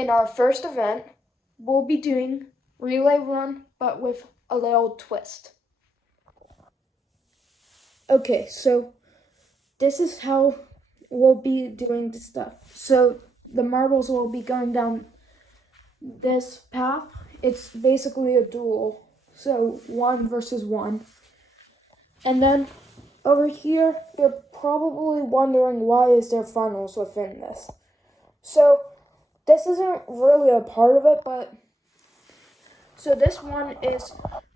In our first event, we'll be doing relay run, but with a little twist. Okay, so this is how we'll be doing the stuff. So the marbles will be going down this path. It's basically a duel. So 1 versus 1. And then over here, you're probably wondering why is there funnels within this. So this isn't really a part of it, but so this one is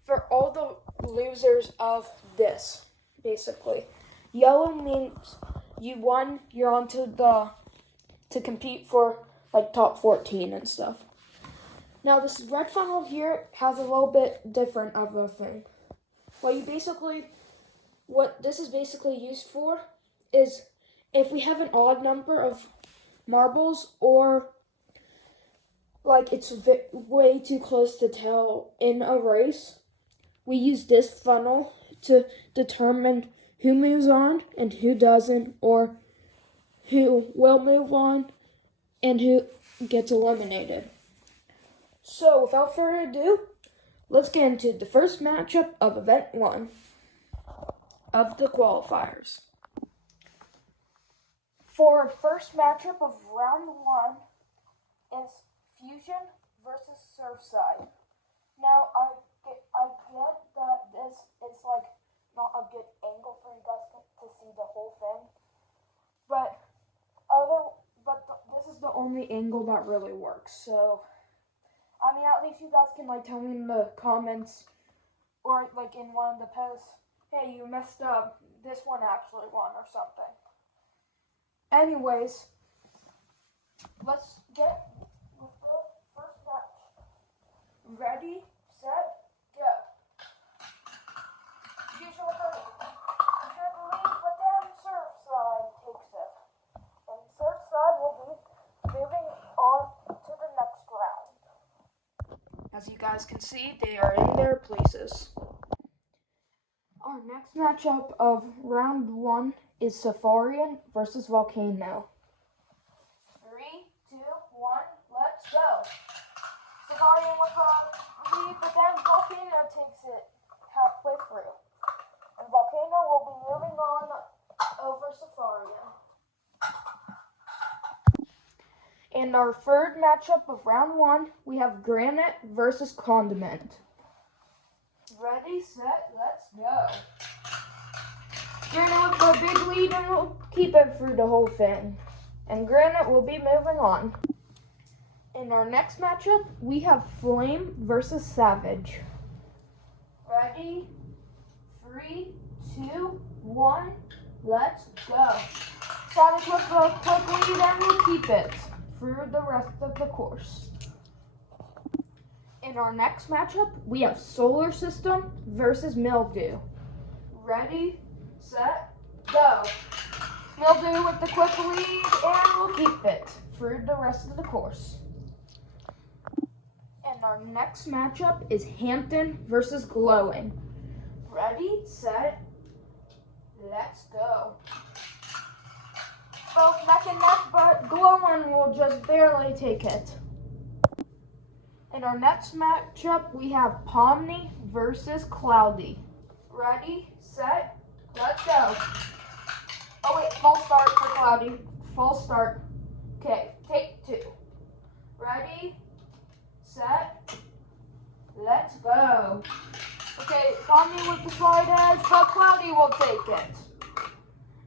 for all the losers of this, basically. Yellow means you won, you're on to compete for like top 14 and stuff. Now this red funnel here has a little bit different of a thing. What this is basically used for is if we have an odd number of marbles or like it's way too close to tell in a race, we use this funnel to determine who moves on and who doesn't, or who will move on and who gets eliminated. So without further ado, let's get into the first matchup of event 1 of the qualifiers. For our first matchup of round 1 is Fusion versus Surfside. Now I get that this is like not a good angle for you guys to see the whole thing, but this is the only angle that really works. So I mean, at least you guys can like tell me in the comments or like in one of the posts, hey, you messed up. This one actually won or something. Anyways, let's get with the first match. Ready, set, go. Fusion with a good lead, but then Surfside takes it. And Surfside will be moving on to the next round. As you guys can see, they are in their places. Our next matchup of round 1 is Safarian versus Volcano. 3, 2, 1, let's go. Safarian with a lead, but then Volcano takes it halfway through. And Volcano will be moving on over Safarian. And our third matchup of round 1, we have Granite versus Condiment. Ready, set, let's go. Granite with a big lead and we'll keep it through the whole thing. And Granite will be moving on. In our next matchup, we have Flame versus Savage. Ready, 3, 2, 1, let's go. Savage with a quick lead and we'll keep it through the rest of the course. In our next matchup, we have Solar System versus Mildew. Ready, set, go. Mildew with the quick lead, and we'll keep it through the rest of the course. And our next matchup is Hampton versus Glowing. Ready, set, let's go. Both neck and neck, but Glowing will just barely take it. In our next matchup, we have Pomni versus Cloudy. Ready, set, let's go. Oh wait, false start for Cloudy. False start. Okay, take 2. Ready, set, let's go. Okay, Pomni with the slide edge, but Cloudy will take it.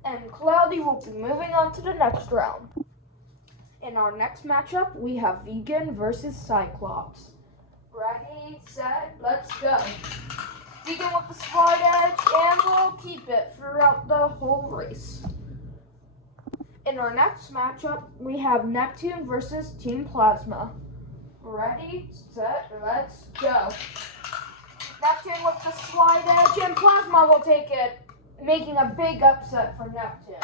And Cloudy will be moving on to the next round. In our next matchup, we have Vegan versus Cyclops. Ready, set, let's go. Vegan with the slide edge, and we'll keep it throughout the whole race. In our next matchup, we have Neptune versus Team Plasma. Ready, set, let's go. Neptune with the slide edge, and Plasma will take it, making a big upset for Neptune.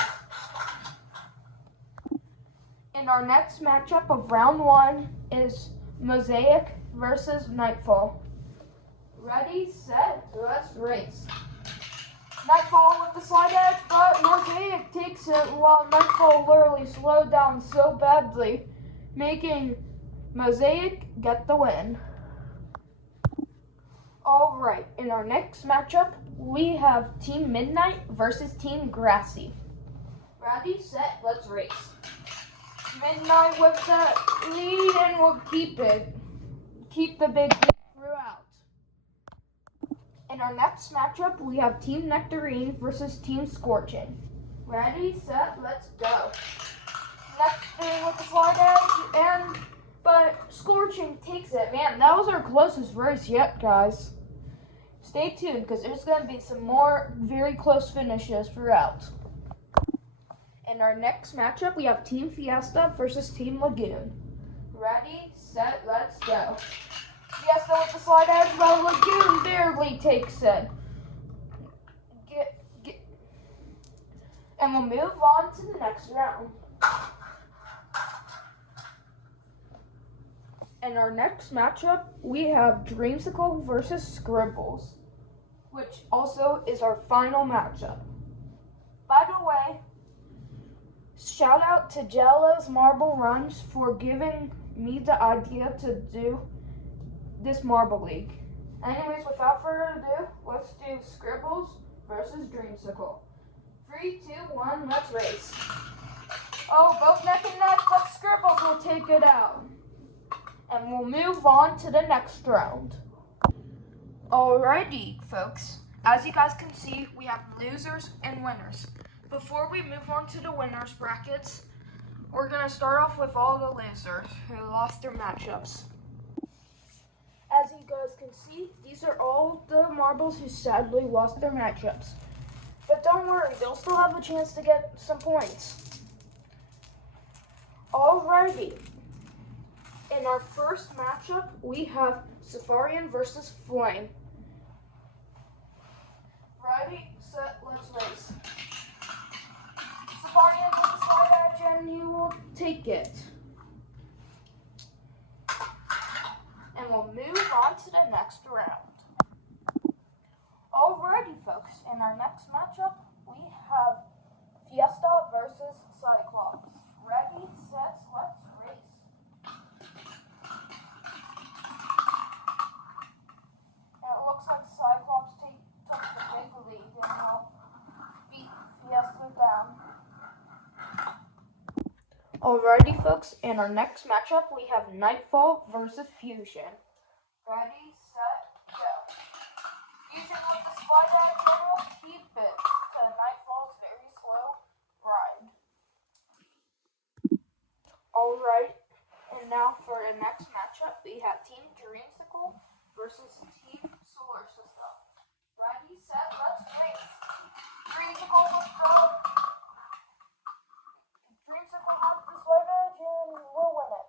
In our next matchup of round 1 is Mosaic versus Nightfall. Ready, set, let's race. Nightfall with the slide edge, but Mosaic takes it while Nightfall literally slowed down so badly, making Mosaic get the win. Alright, in our next matchup, we have Team Midnight versus Team Grassy. Ready, set, let's race. Midnight with that lead and we'll keep it. Keep the big lead throughout. In our next matchup, we have Team Nectarine versus Team Scorching. Ready, set, let's go. Nectarine with the slide edge, but Scorching takes it. Man, that was our closest race yet, guys. Stay tuned, because there's going to be some more very close finishes throughout. In our next matchup, we have Team Fiesta versus Team Lagoon. Ready, set, let's go. Fiesta with the slide edge, but Lagoon barely takes it. And we'll move on to the next round. In our next matchup, we have Dreamsicle versus Scribbles, which also is our final matchup. By the way, shout out to Jello's Marble Runs for giving me the idea to do this Marble League. Anyways, without further ado, let's do Scribbles versus Dreamsicle. 3, 2, 1, let's race. Oh, both neck and neck, but Scribbles will take it out. And we'll move on to the next round. Alrighty, folks. As you guys can see, we have losers and winners. Before we move on to the winners brackets, we're going to start off with all the losers who lost their matchups. As you guys can see, these are all the marbles who sadly lost their matchups. But don't worry, they'll still have a chance to get some points. Alrighty. In our first matchup, we have Safarian versus Flame. Ready, set, let's race. Safarian with the slide edge and he will take it. And we'll move on to the next round. Alrighty, folks, in our next matchup, we have Fiesta versus Cyclops. Ready, set, let's race. And it looks like Cyclops took the big lead and will beat Fiesta down. Alrighty, folks, in our next matchup, we have Nightfall versus Fusion. Ready, set, go. Fusion with the slide edge and will keep it to Nightfall's very slow ride. Alright, and now for the next matchup, we have Team Dreamsicle versus Team Solar System. Ready, set, let's race. Dreamsicle has the slide edge and will win it.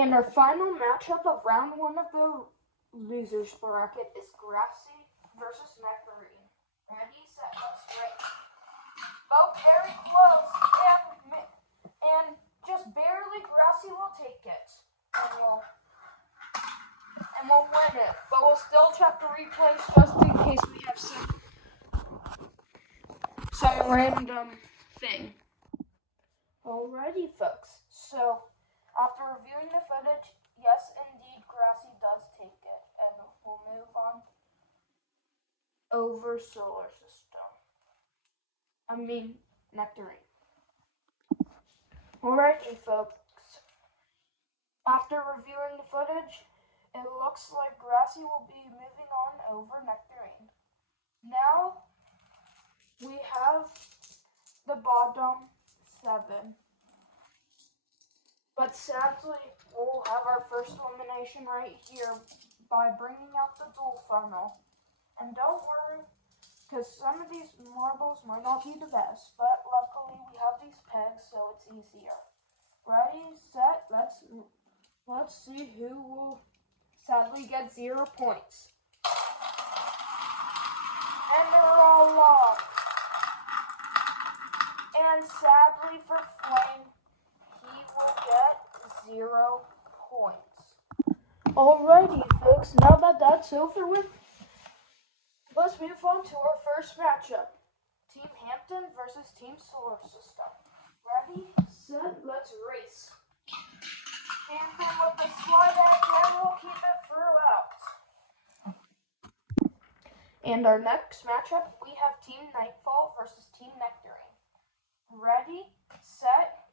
And our final matchup of round 1 of the losers bracket is Grassy versus Nectarine. Ready, set, let's race. Both very close, and just barely Grassy will take it. And we'll win it. But we'll still check the replays just in case we have some random thing. Alrighty, folks. So, after reviewing the footage, yes, indeed, Grassy does take it. And we'll move on over Solar System. Nectarine. Alrighty, folks. After reviewing the footage, it looks like Grassy will be moving on over Nectarine. Now, we have the bottom 7. But sadly, we'll have our first elimination right here by bringing out the dual funnel. And don't worry, because some of these marbles might not be the best, but luckily we have these pegs, so it's easier. Ready, set, let's see who will sadly get 0 points. And they're all lost. And sadly for Flame, he will get 0 points. Alrighty, folks, now that that's over with, let's move on to our first matchup. Team Hampton versus Team Solar System. Ready, set, let's race. And our next matchup, we have Team Nightfall versus Team Nectarine. Ready, set,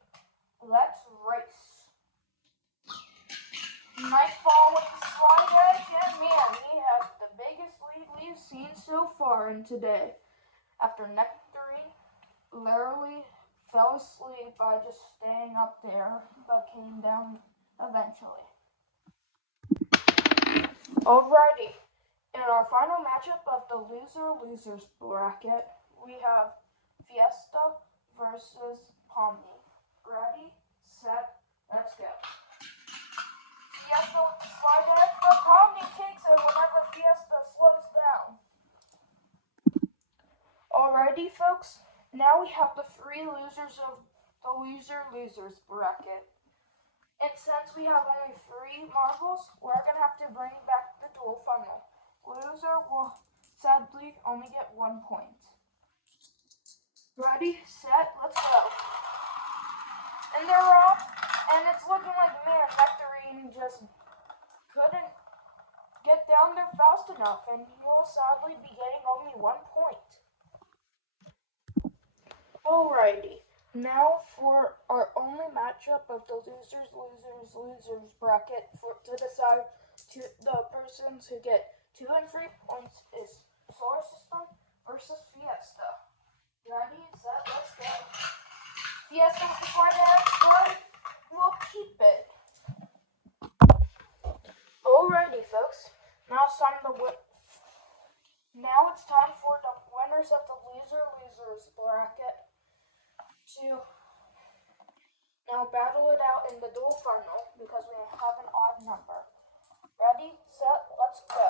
let's race. Nightfall with the slide edge, and man, he has the biggest lead we've seen so far in today. After Nectarine literally fell asleep by just staying up there, but came down eventually. Alrighty, in our final matchup of the loser-losers bracket, we have Fiesta versus Pomni. Ready, set, let's go. Fiesta with the slide edge, but Pomni takes it whenever Fiesta slows down. Alrighty, folks, now we have the three losers of the loser-losers bracket. And since we have only 3 marbles, we're going to have to bring back the dual funnel. Loser will sadly only get 1 point. Ready, set, let's go. And they're off, and it's looking like, man, Nectarine just couldn't get down there fast enough, and he will sadly be getting only 1 point. Alrighty, now for our only matchup of the losers bracket to decide the persons who get 2 and 3 points is Solar System versus Fiesta. Ready, set, let's go. Fiesta with the slide edge, but we'll keep it. Alrighty, folks, now it's time for the winners of the losers bracket to now battle it out in the dual funnel because we have an odd number. Ready, set, let's go.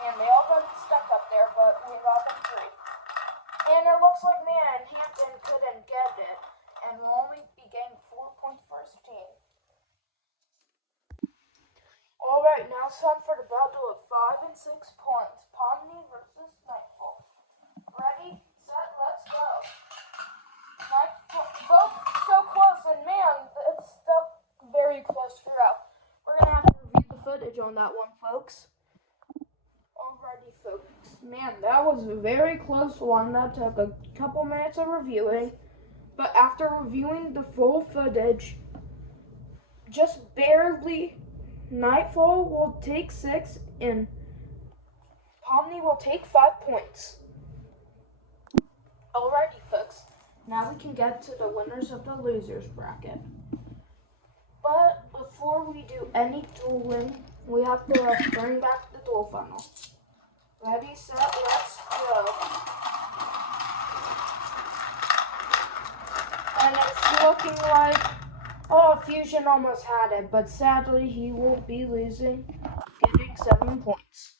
And they all got stuck up there, but we got them 3. And it looks like, man, Hampton couldn't get it and will only be getting 4 points for his team. Alright, now it's time for the battle of 5 and 6 points. Pomni versus Nightfall. Ready, set, let's go. Both so close, and man, it's still very close throughout. We're going to have to review the footage on that one, folks. Alrighty, folks. Man, that was a very close one. That took a couple minutes of reviewing. But after reviewing the full footage, just barely, Nightfall will take 6 and Pomni will take 5 points. Alrighty, folks. Now we can get to the winners of the losers bracket. But before we do any dueling, we have to bring back the dual funnel. Ready, set, let's go. And it's looking like, Fusion almost had it, but sadly he will be losing, getting 7 points.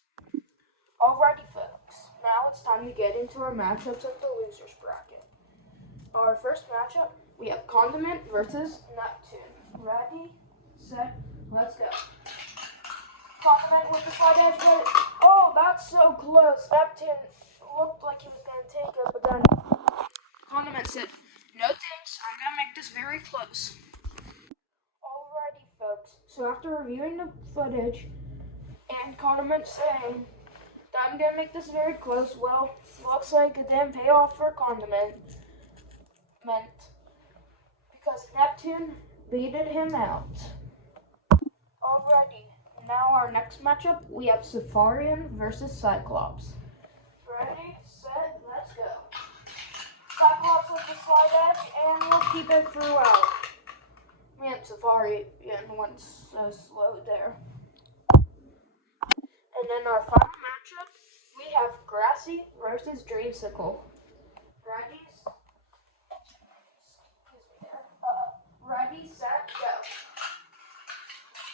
Alrighty, folks. Now it's time to get into our matchups of the losers bracket. Our first matchup, we have Condiment versus Neptune. Ready, set, let's go. Condiment with the slide edge, but that's so close. Neptune looked like he was going to take it, but then Condiment said, no thanks, I'm going to make this very close. Alrighty, folks. So after reviewing the footage and Condiment saying that I'm going to make this very close, well, looks like it didn't pay off for Condiment. Because Neptune beated him out. Alrighty, now our next matchup, we have Safarian versus Cyclops. Ready, set, let's go. Cyclops with the slide edge, and we'll keep it throughout. Man, Safarian went so slow there. And then our final matchup, we have Grassy versus Dreamsicle. Ready, ready, set, go.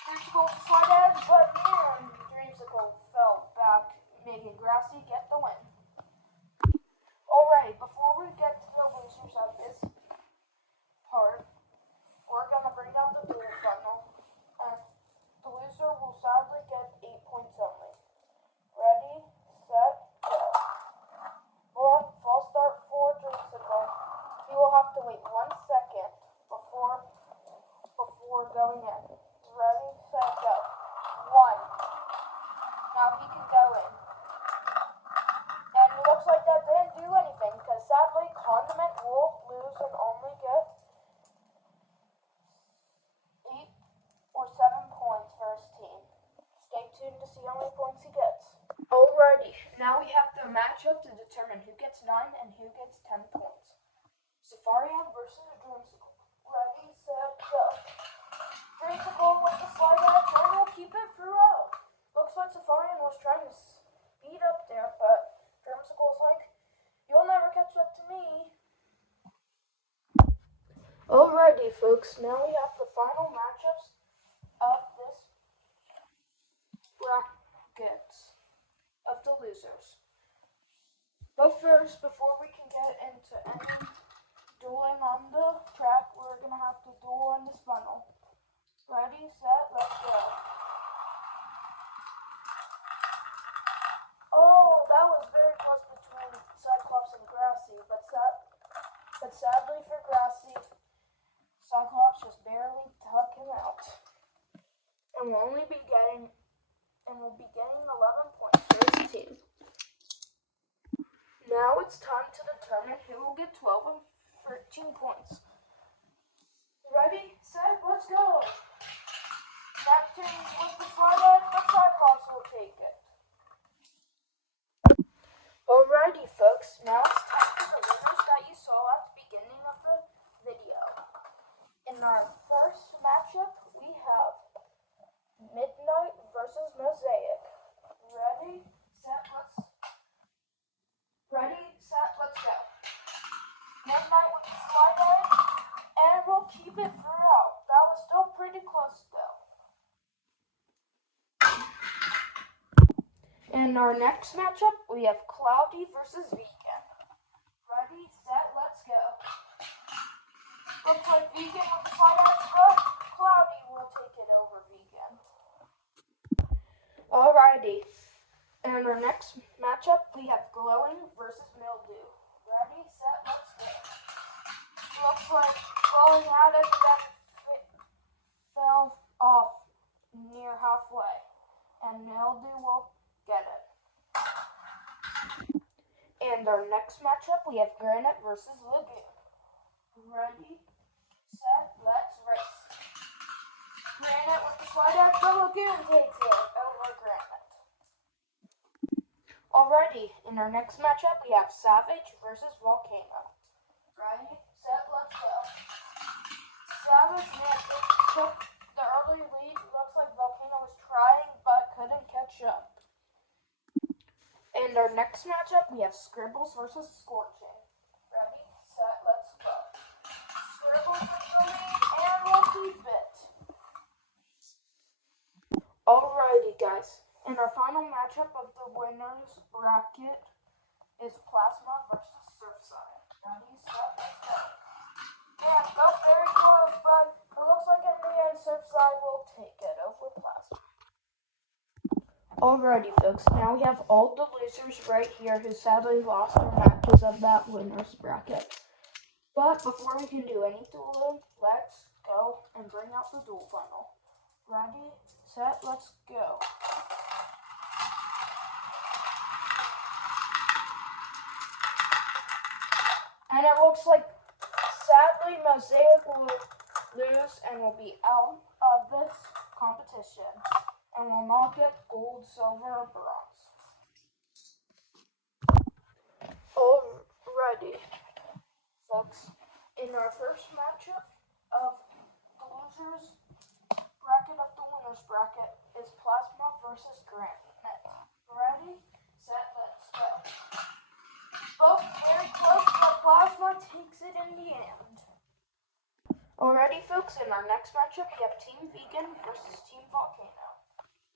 Dreamsicle slide edge, but man, Dreamsicle fell back, making Grassy get the win. Alright, before we get to the losers of this part, we're going to bring out the dual funnel, and the loser will sadly get 8 points only. Ready, set, go. Boom, false start for Dreamsicle. see how many points he gets. Alrighty, now we have the matchup to determine who gets 9 and who gets 10 points. Safarian versus Dreamsicle. Ready, set, go. Dreamsicle with the slide edge, and we'll keep it throughout. Looks like Safarian was trying to speed up there, but Dreamsicle's like, you'll never catch up to me. Alrighty, folks, now we have the final matchups of this bracket of the losers. But first, before we can get into any dueling on the track, we're going to have to duel in this funnel. Ready, set, let's go. Oh, that was very close between Cyclops and Grassy, but sadly for Grassy, Cyclops just barely took him out. And we'll be getting 11 points for his team. Now it's time to determine who will get 12 and 13 points. Ready, set, let's go. Neptune with the slide edge, but Cyclops will take it. Alrighty, folks, now it's time for the winners that you saw at the beginning of the video. In our first matchup, we have Midnight versus Mosaic. Ready, set, let's go. Midnight with the slide edge, and we'll keep it throughout. That was still pretty close though. In our next matchup, we have Cloudy versus Vegan. Ready, set, let's go. Looks like Vegan with the slide edge, but Cloudy will take it over Vegan. Alrighty. In our next matchup, we have Glowing versus Mildew. Ready, set, let's go. Looks like Glowing had it, then fell off near halfway, and Mildew will get it. And our next matchup, we have Granite versus Lagoon. Ready, set, let's race. Granite with the slide edge, but Lagoon takes it over Granite. Alrighty, in our next matchup, we have Savage versus Volcano. Ready, set, let's go. Savage took the early lead. Looks like Volcano was trying, but couldn't catch up. In our next matchup, we have Scribbles versus Scorching. Ready, set, let's go. Scribbles with the lead, and we'll keep it. Alrighty, guys. And our final matchup of the winners bracket is Plasma versus Surfside. Ready, set, let's go. Man, both very close, but it looks like in the end Surfside will take it over Plasma. Alrighty, folks. Now we have all the losers right here who sadly lost their matches of that winners bracket. But before we can do any dueling, let's go and bring out the duel funnel. Ready, set, let's go. And it looks like, sadly, Mosaic will lose and will be out of this competition. And will not get gold, silver, or bronze. Alrighty, folks. In our first matchup of the losers bracket of the winners bracket is Plasma versus Granite. Ready, set, let's go. Both very close, but Plasma takes it in the end. Alrighty, folks, in our next matchup, we have Team Vegan versus Team Volcano.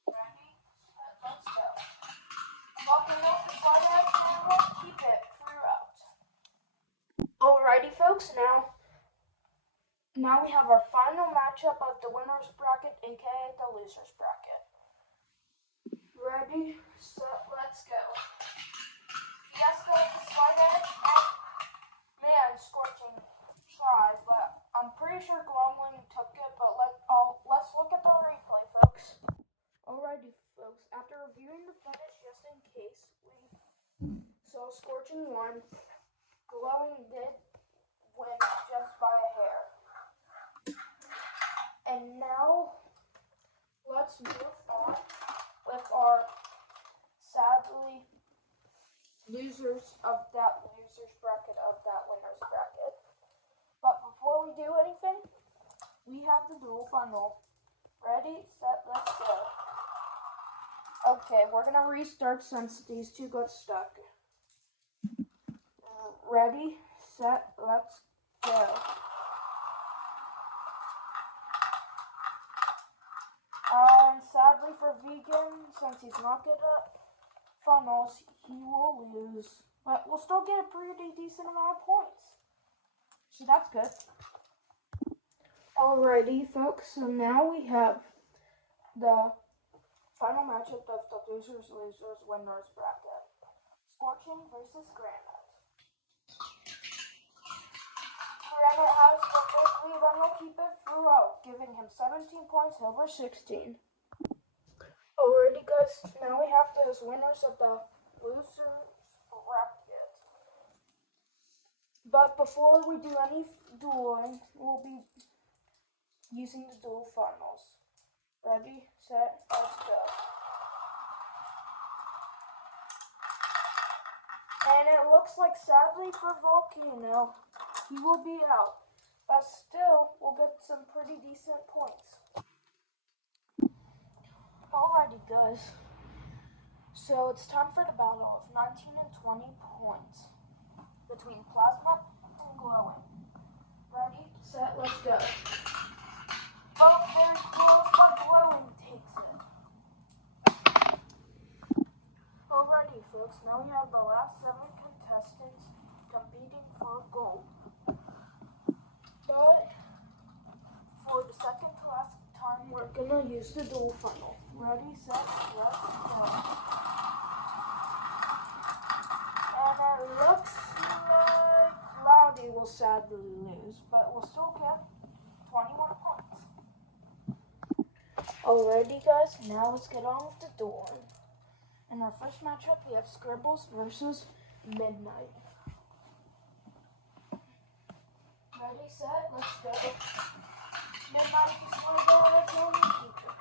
Ready, set, let's go. Volcano with the slide edge, and we'll keep it throughout. Alrighty, folks, now we have our final matchup of the winners bracket, aka the losers bracket. Ready, set, let's go. Fiesta with the slide edge, and man, Scorching tried, but I'm pretty sure Glowing took it, but let's look at the replay, folks. Alrighty, folks, after reviewing the footage just in case, we saw Scorching won. Glowing did win just by a hair. And now, let's move on with our losers of that losers bracket of that winners bracket. But before we do anything, we have the dual funnel. Ready, set, let's go. Okay, we're gonna restart since these two got stuck. Ready, set, let's go. And sadly for Vegan, since he's not good at funnels, he will lose. But we'll still get a pretty decent amount of points. So that's good. Alrighty, folks, so now we have the final matchup of the losers, winners bracket. Scorching versus Granite. Granite has the first lead and will keep it throughout, giving him 17 points over 16. Alrighty, guys, now we have the winners of the losers bracket. But before we do any dueling, we'll be using the dual funnels. Ready, set, let's go. And it looks like, sadly for Volcano, he will be out. But still, we'll get some pretty decent points. Alrighty, guys. So it's time for the battle of 19 and 20 points between Plasma and Glowing. Ready, set, let's go. Well, there's Glow, but Glowing takes it. Alrighty, folks, now we have the last 7 contestants competing for gold. But for the second to last time, we're gonna use the dual funnel. Ready, set, let's go. And it looks like Cloudy will sadly lose, but we'll still get 21 points. Alrighty, guys, now let's get on with the dueling. In our first matchup, we have Scribbles versus Midnight. Ready, set, let's go. Midnight is for the can keep it.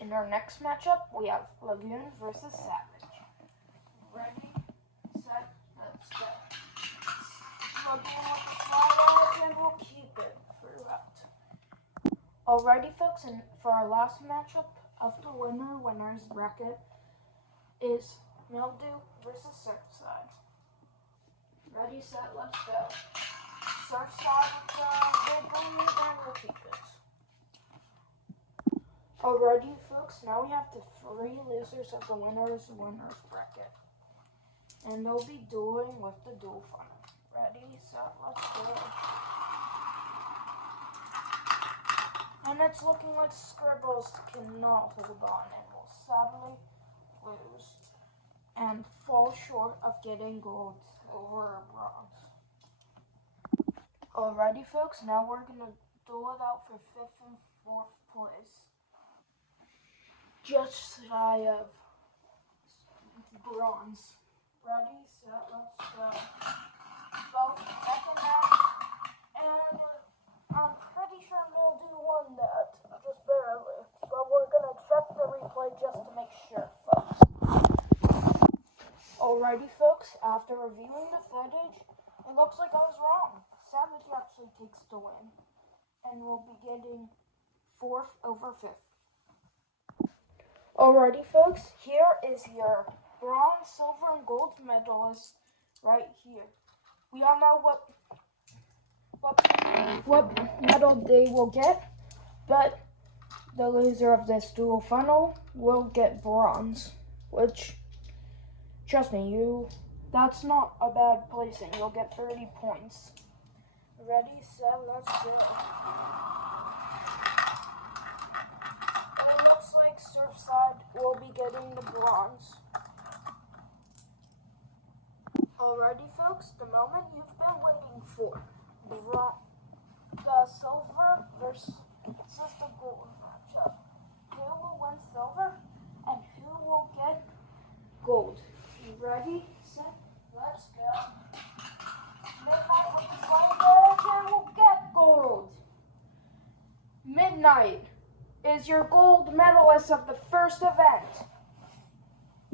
In our next matchup, we have Lagoon versus Savage. Ready, set, let's go. Lagoon with the slide edge and we'll keep it throughout. Alrighty, folks, and for our last matchup of the winners bracket is Mildew versus Surfside. Ready, set, let's go. Surfside with the big lead and we'll keep it. Alrighty, folks, now we have the 3 losers of the winners bracket. And they'll be dueling with the dual funnel. Ready, set, let's go. And it's looking like Scribbles cannot hold on and will sadly lose and fall short of getting gold, silver, or bronze. Alrighty, folks, now we're gonna duel it out for 5th and 4th place. Just shy of bronze. Ready, set, let's go. Both second match, and I'm pretty sure Mildew won that, just barely. But we're gonna check the replay just to make sure, folks. Alrighty, folks, after reviewing the footage, it looks like I was wrong. Savage actually takes the win, and we'll be getting 4th over 5th. Alrighty, folks, here is your bronze, silver, and gold medalists right here. We all know what medal they will get, but the loser of this dual funnel will get bronze, which, trust me, that's not a bad placing. You'll get 30 points. Ready, set, let's go. It looks like Surfside will be getting the bronze. Alrighty, folks, the moment you've been waiting for. The silver versus the gold matchup. Who will win silver and who will get gold? You ready, set, let's go. Midnight with the slide edge and will get gold. Midnight is your gold medalist of the first event.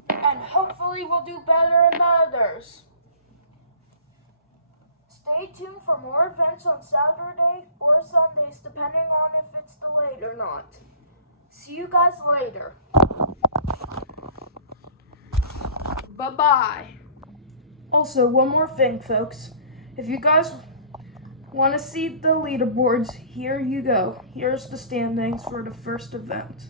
And hopefully we'll do better in the others. Stay tuned for more events on Saturday or Sundays, depending on if it's delayed or not. See you guys later. Bye-bye. Also, one more thing, folks. If you guys want to see the leaderboards, here you go. Here's the standings for the first event.